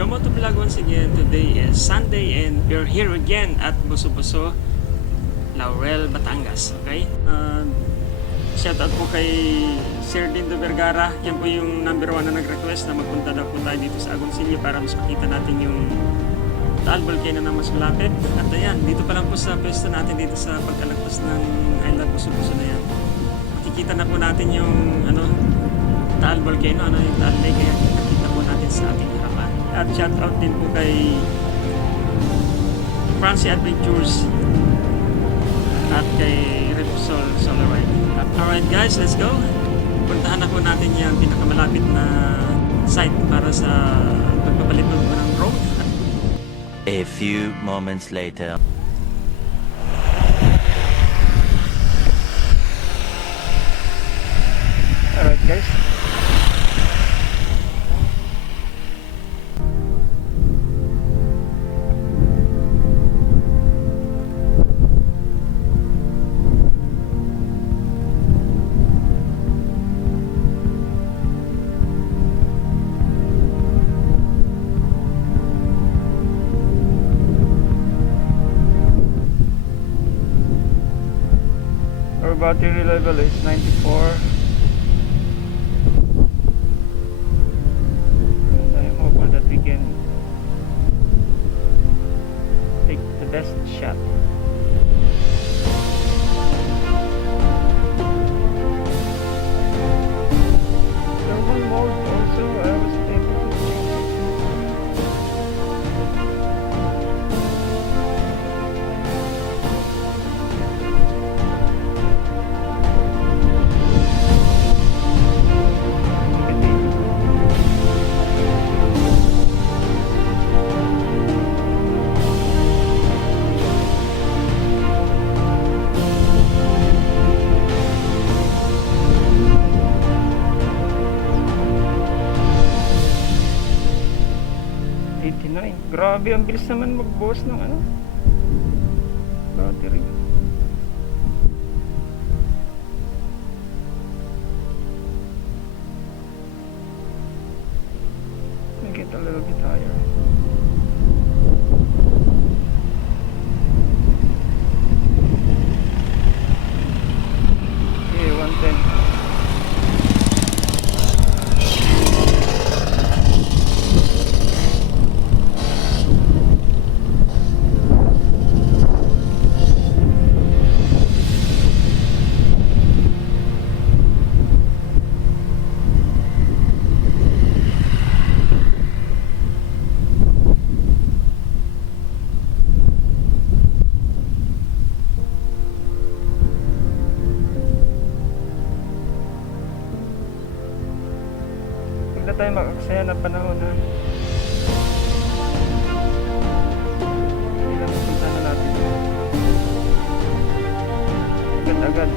Yomoto Vlog once again. Today is Sunday and we're here again at Boso-Boso, Laurel, Batangas. Okay? Shoutout po kay Sir Dindo Vergara. Yan po yung number 1 na nag-request na magpunta daw po tayo dito sa Agoncillo para mas makita natin yung Taal Volcano na mas malapit. At ayan, dito pa lang po sa pwesto natin dito sa pagkalagpas ng Island Boso-Boso na yan. Makikita na po natin yung Taal Volcano, yung Taal Lake. Ayan, nakita po natin sa ating harapan. At shoutout din po kay Francie Adventures at kay Repsol Solarite. Alright guys, let's go. Puntahan na po natin yung pinakamalapit na site para sa pagpapalipad po ng drone. A few moments later. Alright guys. Our battery level is 94. And I'm hopeful that we can take the best shot. Thermal mode also, I was able to change it. Grabe, ang bilis naman mag-boss ng battery. I get a little bit higher. Okay, 110. Huwag na tayo makaksaya ng panahon ha. Ilang punta na natin. Agad-agad.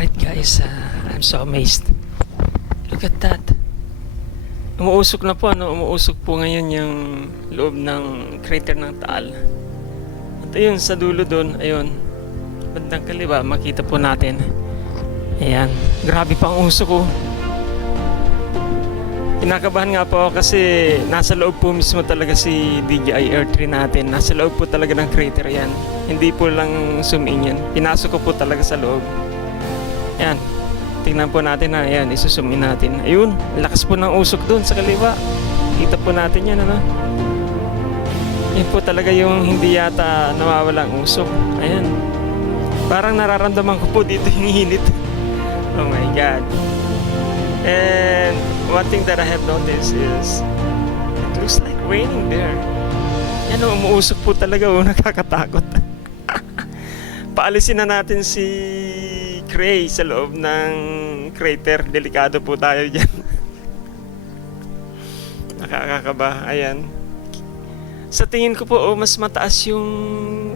Alright guys, I'm so amazed. Look at that. Umuusok na po, umuusok po ngayon yung loob ng crater ng Taal. At ayun, sa dulo doon, ayun, bandang kaliwa, makita po natin. Ayan, grabe pa ang usok ko. Kinakabahan nga po ako kasi nasa loob po mismo talaga si DJI Air 3 natin. Nasa loob po talaga ng crater yan. Hindi po lang zoom in yan. Pinasok ko po talaga sa loob. Ayan, tingnan po natin na, ayan, isusum in natin. Ayun, lakas po ng usok doon sa kaliwa. Kita po natin yan, ano. Yan po talaga yung hindi yata nawawalang usok. Ayan, parang nararamdaman ko po dito yung init. Oh my God. And one thing that I have noticed is it looks like raining there. Yan o, umuusok po talaga o, nakakatakot. Paalisin na natin si Cray sa loob ng crater. Delikado po tayo dyan. Nakakakaba. Ayan. Sa tingin ko po, mas mataas yung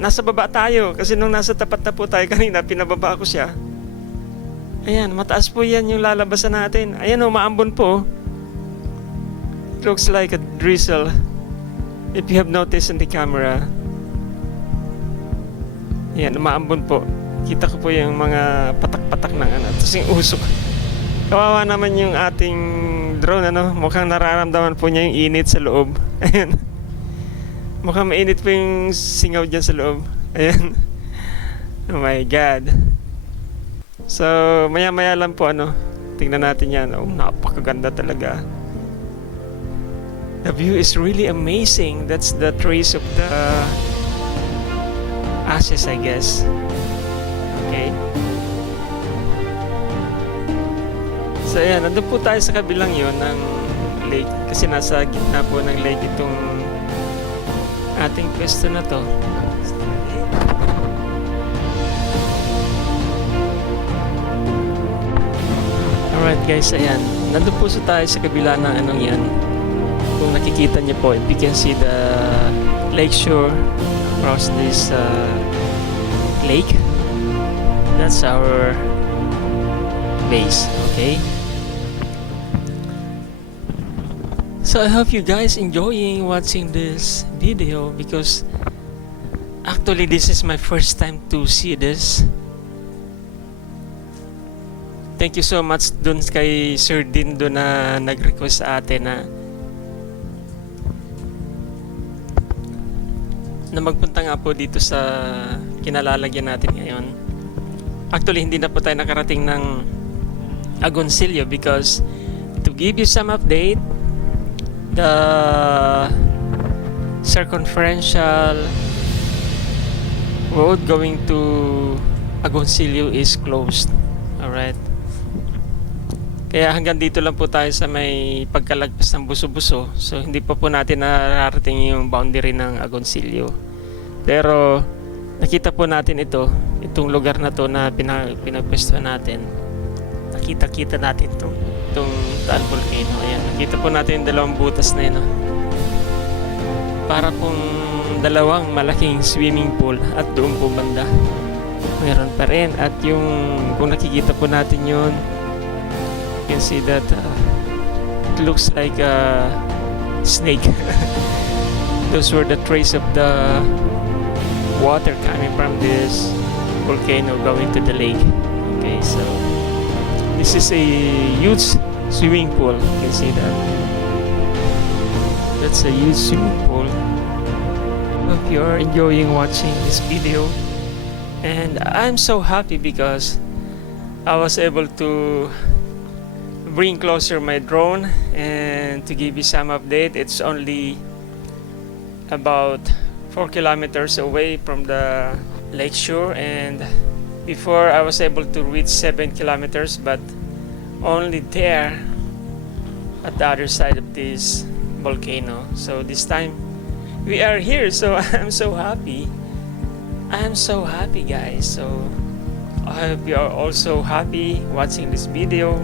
nasa baba tayo. Kasi nung nasa tapat na po tayo kanina, pinababa ko siya. Ayan, mataas po yan yung lalabasan natin. Ayan o, maambon po. It looks like a drizzle. If you have noticed in the camera. Ayan, maambon po. Kita ko po yung mga patak-patak ng ano. Tapos yung usok. Kawawa naman yung ating drone, ano. Mukhang nararamdaman po niya yung init sa loob. Ayan. Mukhang mainit po yung singaw dyan sa loob. Ayan. Oh my God. So, maya-maya lang po, ano. Tingnan natin yan. Oh, napakaganda talaga. The view is really amazing. That's the trace of the ashes, I guess. Okay. So ayan, nandun po tayo sa kabilang yon ng lake. Kasi nasa gitna po ng lake itong ating pwesto na to. Alright guys, ayan. Nandun po tayo sa kabila ng anong yan. Kung nakikita niyo po, if you can see the lake shore across this lake. That's our base, okay? So I hope you guys enjoying watching this video because actually this is my first time to see this. Thank you so much dun kay Sir Dindo na nag-request sa atin na magpunta nga po dito sa kinalalagyan natin ngayon. Actually, hindi na po tayo nakarating ng Agoncillo because to give you some update, the circumferential road going to Agoncillo is closed. Alright. Kaya hanggang dito lang po tayo sa may pagkalagpas ng Buso-Buso. So, hindi pa po natin nararating yung boundary ng Agoncillo. Pero nakita po natin itong lugar na to na pinagpwestuhan natin. Nakita natin itong Taal Volcano. Ayan, nakita po natin yung dalawang butas na yun. Para pong dalawang malaking swimming pool at doon po banda meron pa rin. At yung kung nakikita po natin yun, you can see that it looks like a snake. Those were the trace of the water coming from this volcano going to the lake. Okay, so this is a huge swimming pool. You can see that. That's a huge swimming pool. Hope you are enjoying watching this video. And I'm so happy because I was able to bring closer my drone and to give you some update. It's only about 4 kilometers away from the lakeshore, and before I was able to reach 7 kilometers, but only there at the other side of this volcano. So this time we are here, so I'm so happy. I'm so happy, guys. So I hope you are also happy watching this video.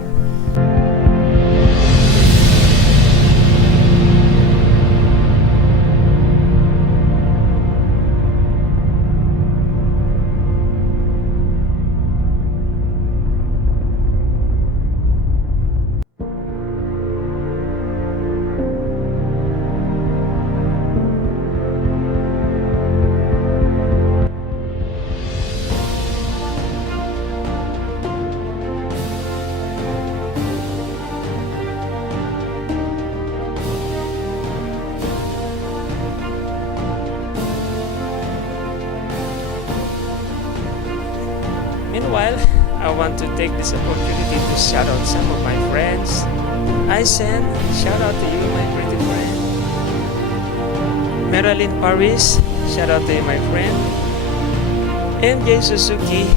while, I want to take this opportunity to shout out some of my friends. Aisen, shout out to you, my pretty friend. Marilyn Paris, shout out to you, my friend. MJ Suzuki,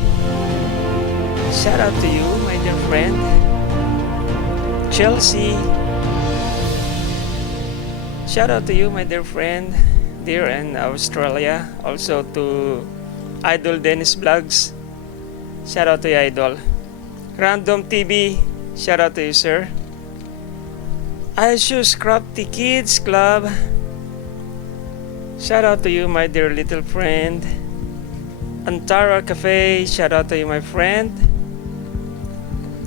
shout out to you, my dear friend. Chelsea, shout out to you, my dear friend, dear in Australia. Also to Idol Dennis Vlogs, shout out to you, Idol. Random TV, shout out to you, sir. I Choose Crafty Kids Club, shout out to you, my dear little friend. Antara Cafe, shout out to you, my friend.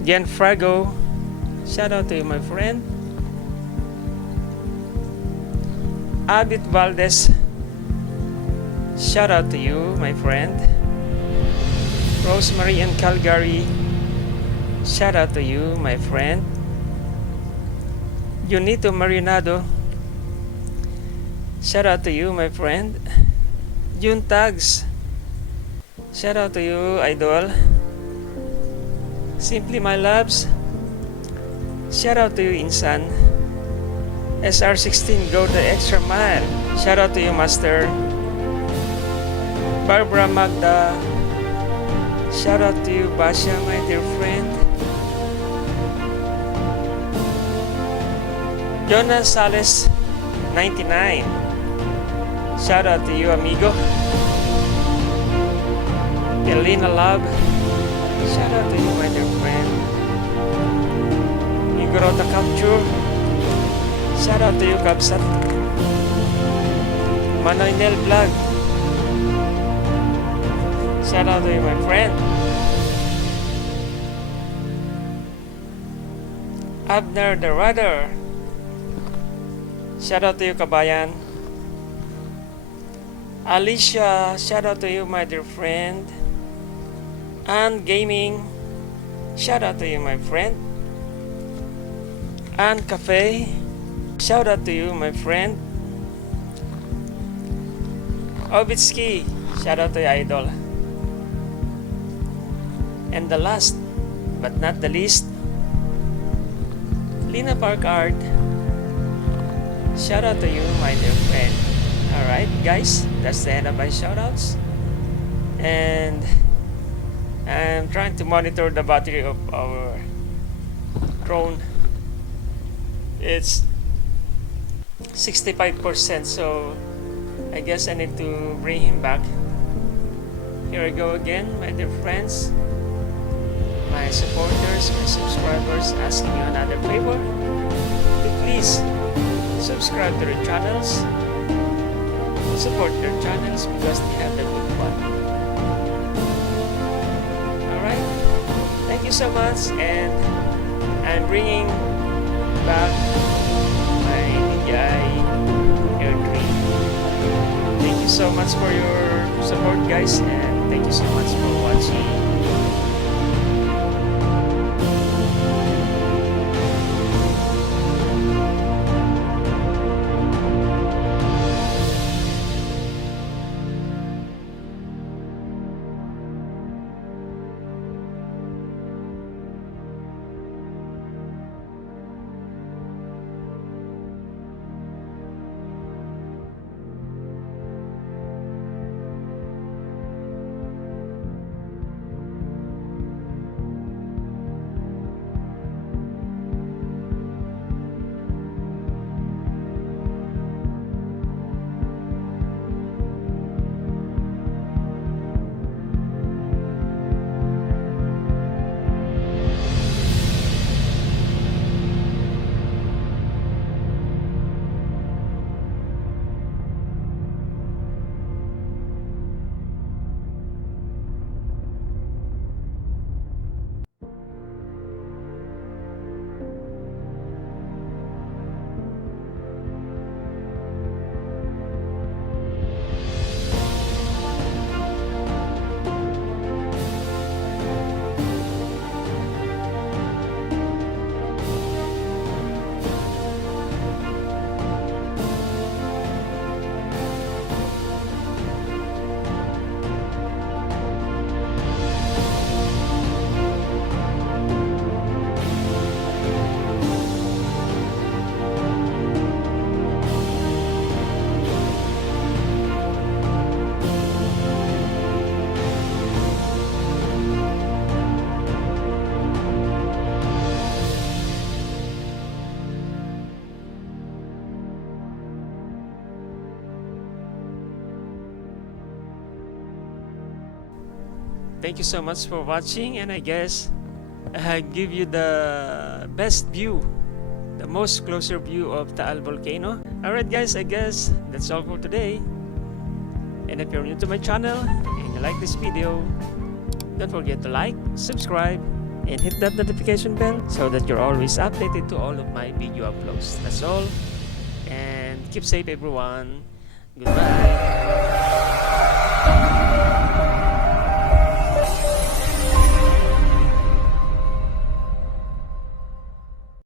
Jen Frago, shout out to you, my friend. Abit Valdez, shout out to you, my friend. Rosemary in Calgary, shout out to you, my friend. Junito Marinado, shout out to you, my friend. June Tags, shout out to you, Idol. Simply My Loves, shout out to you, Insan. SR16 Go the Extra Mile, shout out to you, Master. Barbara Magda, shout out to you, Basha, my dear friend. Jonas Sales 99, shout out to you, amigo. Elena Love, shout out to you, my dear friend. Igorota Capture, shout out to you, Kabsat. Manoy Nel Vlog, shout out to you, my friend. Abner the Rudder, shout out to you, Kabayan. Alicia, shout out to you, my dear friend. And Gaming, shout out to you, my friend. And Cafe, shout out to you, my friend. Ovitsky, shout out to you, Idol. And the last but not the least, Lina Park Art, shout out to you, my dear friend. Alright, guys, that's the end of my shoutouts. And I'm trying to monitor the battery of our drone. It's 65%, so I guess I need to bring him back. Here I go again, my dear friends, my supporters, my subscribers, asking you another favor to please subscribe to their channels, support their channels because they have the good one. Alright, thank you so much, and I'm bringing back my DJI Air 3. Thank you so much for your support, guys, and thank you so much for watching. thank you so much for watching, and I guess I give you the best view, the most closer view of Taal volcano. Alright guys, I guess that's all for today. And if you're new to my channel and you like this video, don't forget to like, subscribe, and hit that notification bell so that you're always updated to all of my video uploads. That's all, and keep safe everyone. Goodbye.